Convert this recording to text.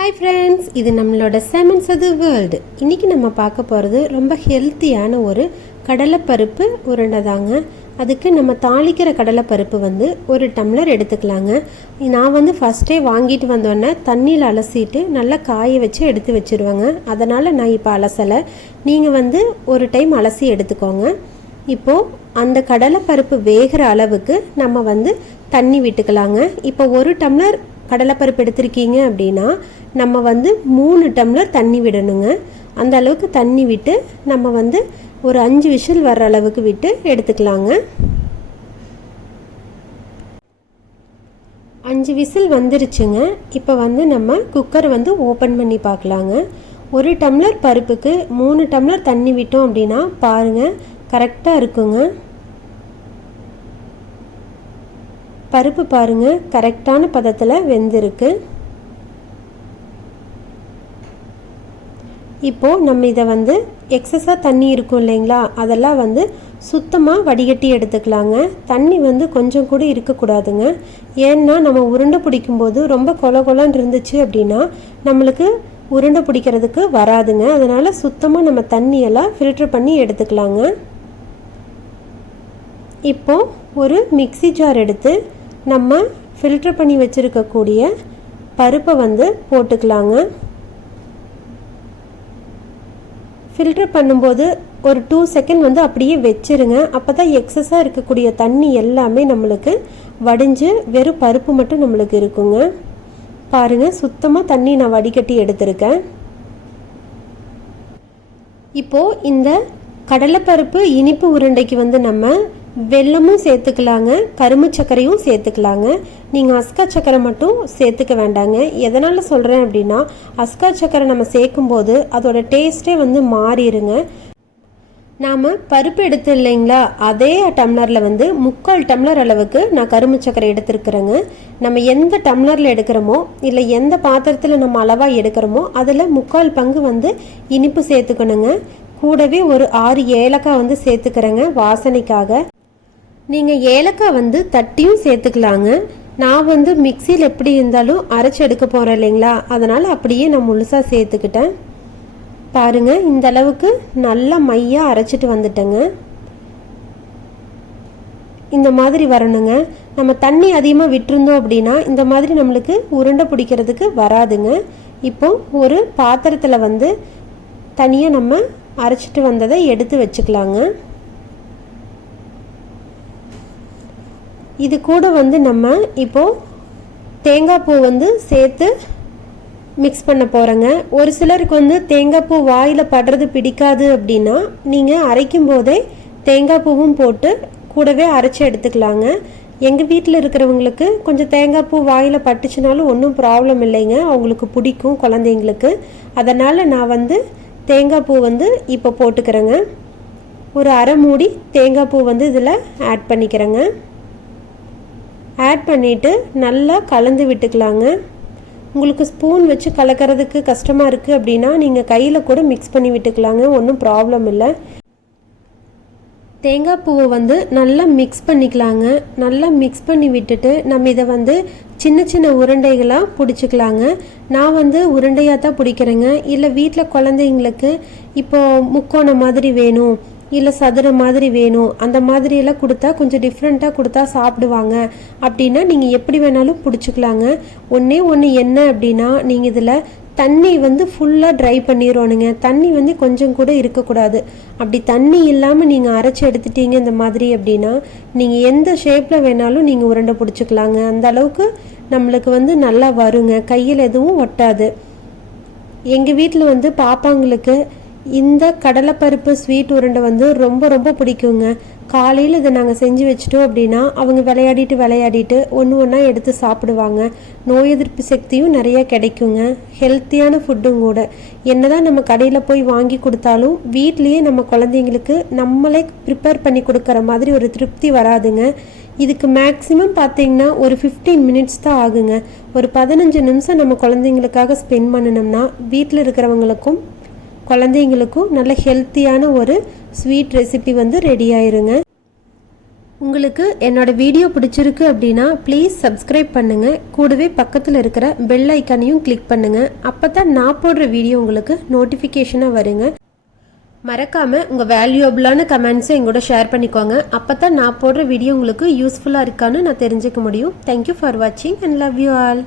Hi friends, இது நம்மளோட sam&sadhu world. இன்றைக்கி நம்ம பார்க்க போகிறது ரொம்ப ஹெல்த்தியான ஒரு கடலைப்பருப்பு உருண்டை தாங்க. அதுக்கு நம்ம தாளிக்கிற கடலைப்பருப்பு ஒரு டம்ளர் எடுத்துக்கலாங்க. நான் ஃபஸ்ட்டே வாங்கிட்டு வந்தோடனே தண்ணியில் அலசிட்டு நல்லா காய வச்சு எடுத்து வச்சுருவேங்க. அதனால் நான் இப்போ அலசலை. நீங்கள் ஒரு டைம் அலசி எடுத்துக்கோங்க. இப்போது அந்த கடலைப்பருப்பு வேகிற அளவுக்கு நம்ம தண்ணி விட்டுக்கலாங்க. இப்போ ஒரு டம்ளர் கடலைப்பருப்பு எடுத்திருக்கீங்க அப்படின்னா நம்ம 3 டம்ளர் தண்ணி விடணுங்க. அந்த அளவுக்கு தண்ணி விட்டு நம்ம ஒரு 5 விசில் வர்ற அளவுக்கு விட்டு எடுத்துக்கலாங்க. 5 விசில் வந்துருச்சுங்க. இப்போ நம்ம குக்கர் ஓப்பன் பண்ணி பார்க்கலாங்க. ஒரு டம்ளர் பருப்புக்கு 3 டம்ளர் தண்ணி விட்டோம் அப்படின்னா பாருங்கள், கரெக்டாக இருக்குங்க. பருப்பு பாருங்கள், கரெக்டான பதத்தில் வெந்திருக்கு. இப்போது நம்ம இதை எக்ஸஸாக தண்ணி இருக்கும் இல்லைங்களா, அதெல்லாம் சுத்தமாக வடிகட்டி எடுத்துக்கலாங்க. தண்ணி கொஞ்சம் கூட இருக்கக்கூடாதுங்க. ஏன்னா நம்ம உருண்டை பிடிக்கும்போது ரொம்ப கொலன்னு இருந்துச்சு அப்படின்னா நம்மளுக்கு உருண்டை பிடிக்கிறதுக்கு வராதுங்க. அதனால் சுத்தமாக நம்ம தண்ணியெல்லாம் ஃபில்டர் பண்ணி எடுத்துக்கலாங்க. இப்போது ஒரு மிக்ஸி ஜார் எடுத்து நம்ம ஃபில்டர் பண்ணி வச்சுருக்கக்கூடிய பருப்பை போட்டுக்கலாங்க. ஃபில்டர் பண்ணும்போது ஒரு 2 செகண்ட் அப்படியே வச்சுருங்க. அப்போ தான் எக்ஸஸாக இருக்கக்கூடிய தண்ணி எல்லாமே நம்மளுக்கு வடிஞ்சு வெறும் பருப்பு மட்டும் நம்மளுக்கு இருக்குங்க. பாருங்கள், சுத்தமாக தண்ணி நான் வடிகட்டி எடுத்திருக்கேன். இப்போது இந்த கடலைப்பருப்பு இனிப்பு உருண்டைக்கு நம்ம வெல்லமும் சேர்த்துக்கலாங்க, கரும்பு சர்க்கரையும் சேர்த்துக்கலாங்க. நீங்கள் அஸ்கா சர்க்கரை மட்டும் சேர்த்துக்க வேண்டாங்க. எதனால் சொல்கிறேன் அப்படின்னா, அஸ்கா சர்க்கரை நம்ம சேர்க்கும்போது அதோட டேஸ்ட்டே மாறிடுங்க. நாம் பருப்பு எடுத்து இல்லைங்களா, அதே டம்ளரில் 3/4 டம்ளர் அளவுக்கு நான் கரும்பு சர்க்கரை எடுத்துருக்குறேங்க. நம்ம எந்த டம்ளரில் எடுக்கிறோமோ இல்லை எந்த பாத்திரத்தில் நம்ம அளவாக எடுக்கிறோமோ அதில் 3/4 பங்கு இனிப்பு சேர்த்துக்கணுங்க. கூடவே ஒரு 6 ஏலக்காய் சேர்த்துக்கிறேங்க வாசனைக்காக. நீங்கள் ஏலக்காய் தட்டியும் சேர்த்துக்கலாங்க. நான் மிக்சியில் எப்படி இருந்தாலும் அரைச்சி எடுக்க போகிறேன் இல்லைங்களா, அதனால் அப்படியே நான் முழுசாக சேர்த்துக்கிட்டேன். பாருங்கள், இந்த அளவுக்கு நல்லா மையாக அரைச்சிட்டு வந்துட்டேங்க. இந்த மாதிரி வரணுங்க. நம்ம தண்ணி அதிகமாக விட்டுருந்தோம் அப்படின்னா இந்த மாதிரி நம்மளுக்கு உருண்டை பிடிக்கிறதுக்கு வராதுங்க. இப்போ ஒரு பாத்திரத்தில் தனியாக நம்ம அரைச்சிட்டு வந்ததை எடுத்து வச்சுக்கலாங்க. இது கூட நம்ம இப்போது தேங்காய் பூ சேர்த்து மிக்ஸ் பண்ண போகிறேங்க. ஒரு சிலருக்கு தேங்காய் பூ வாயில் படுறது பிடிக்காது அப்படின்னா நீங்கள் அரைக்கும் போதே தேங்காய் பூவும் போட்டு கூடவே அரைச்சி எடுத்துக்கலாங்க. எங்கள் வீட்டில் இருக்கிறவங்களுக்கு கொஞ்சம் தேங்காய் பூ வாயில் பட்டுச்சுனாலும் ஒன்றும் ப்ராப்ளம் இல்லைங்க, அவங்களுக்கு பிடிக்கும் குழந்தைங்களுக்கு. அதனால் நான் தேங்காய் பூ இப்போ போட்டுக்கிறேங்க. ஒரு அரை மூடி தேங்காய் பூ இதில் ஆட் பண்ணிக்கிறேங்க. ஆட் பண்ணிவிட்டு நல்லா கலந்து விட்டுக்கலாங்க. உங்களுக்கு ஸ்பூன் வச்சு கலக்கிறதுக்கு கஷ்டமாக இருக்குது அப்படின்னா நீங்கள் கையில் கூட மிக்ஸ் பண்ணி விட்டுக்கலாங்க, ஒன்றும் ப்ராப்ளம் இல்லை. தேங்காய் பூவை நல்லா மிக்ஸ் பண்ணிக்கலாங்க. நல்லா மிக்ஸ் பண்ணி விட்டுட்டு நம்ம இதை சின்ன சின்ன உருண்டைகளாக பிடிச்சிக்கலாங்க. நான் உருண்டையாக தான் பிடிக்கிறேங்க. இல்லை வீட்டில் குழந்தைங்களுக்கு இப்போது முக்கோணம் மாதிரி வேணும், இல்லை சதுர மாதிரி வேணும், அந்த மாதிரியெல்லாம் கொடுத்தா கொஞ்சம் டிஃப்ரெண்ட்டாக கொடுத்தா சாப்பிடுவாங்க அப்படின்னா நீங்கள் எப்படி வேணாலும் பிடிச்சிக்கலாங்க. ஒன்று என்ன அப்படின்னா, நீங்கள் இதில் தண்ணி ஃபுல்லாக ட்ரை பண்ணிடணுங்க. தண்ணி கொஞ்சம் கூட இருக்கக்கூடாது. அப்படி தண்ணி இல்லாமல் நீங்கள் அரைச்சி எடுத்துட்டீங்க இந்த மாதிரி அப்படின்னா நீங்கள் எந்த ஷேப்பில் வேணாலும் நீங்கள் உருண்டை பிடிச்சிக்கலாங்க. அந்த அளவுக்கு நம்மளுக்கு நல்லா வருங்க, கையில் எதுவும் ஒட்டாது. எங்கள் வீட்டில் பாப்பாங்களுக்கு இந்த கடலைப்பருப்பு ஸ்வீட் உருண்டை ரொம்ப ரொம்ப பிடிக்குங்க. காலையில் இதை நாங்கள் செஞ்சு வச்சிட்டோம் அப்படின்னா அவங்க விளையாடிட்டு ஒன்றா எடுத்து சாப்பிடுவாங்க. நோய் எதிர்ப்பு சக்தியும் நிறைய கிடைக்குங்க. ஹெல்த்தியான ஃபுட்டும் கூட. என்னதான் நம்ம கடையில் போய் வாங்கி கொடுத்தாலும் வீட்லேயே நம்ம குழந்தைங்களுக்கு நம்மளே ப்ரிப்பேர் பண்ணி கொடுக்குற மாதிரி ஒரு திருப்தி வராதுங்க. இதுக்கு மேக்ஸிமம் பார்த்தீங்கன்னா ஒரு 15 மினிட்ஸ் தான் ஆகுங்க. ஒரு 15 நிமிஷம் நம்ம குழந்தைங்களுக்காக ஸ்பெண்ட் பண்ணினோம்னா வீட்டில் இருக்கிறவங்களுக்கும் குழந்தைங்களுக்கும் நல்ல ஹெல்த்தியான ஒரு ஸ்வீட் ரெசிபி ரெடி ஆயிருங்க. உங்களுக்கு என்னோட வீடியோ பிடிச்சிருக்கு அப்படின்னா ப்ளீஸ் சப்ஸ்கிரைப் பண்ணுங்கள். கூடவே பக்கத்தில் இருக்கிற பெல் ஐக்கானையும் கிளிக் பண்ணுங்கள். அப்போ தான் நான் போடுற வீடியோ உங்களுக்கு நோட்டிஃபிகேஷனாக வருங்க. மறக்காமல் உங்கள் வேல்யூபிளான கமெண்ட்ஸை எங்கூட ஷேர் பண்ணிக்கோங்க. அப்போ தான் நான் போடுற வீடியோ உங்களுக்கு யூஸ்ஃபுல்லாக இருக்கான்னு நான் தெரிஞ்சுக்க முடியும். தேங்க்யூ ஃபார் வாட்சிங் அண்ட் லவ் யூ ஆல்.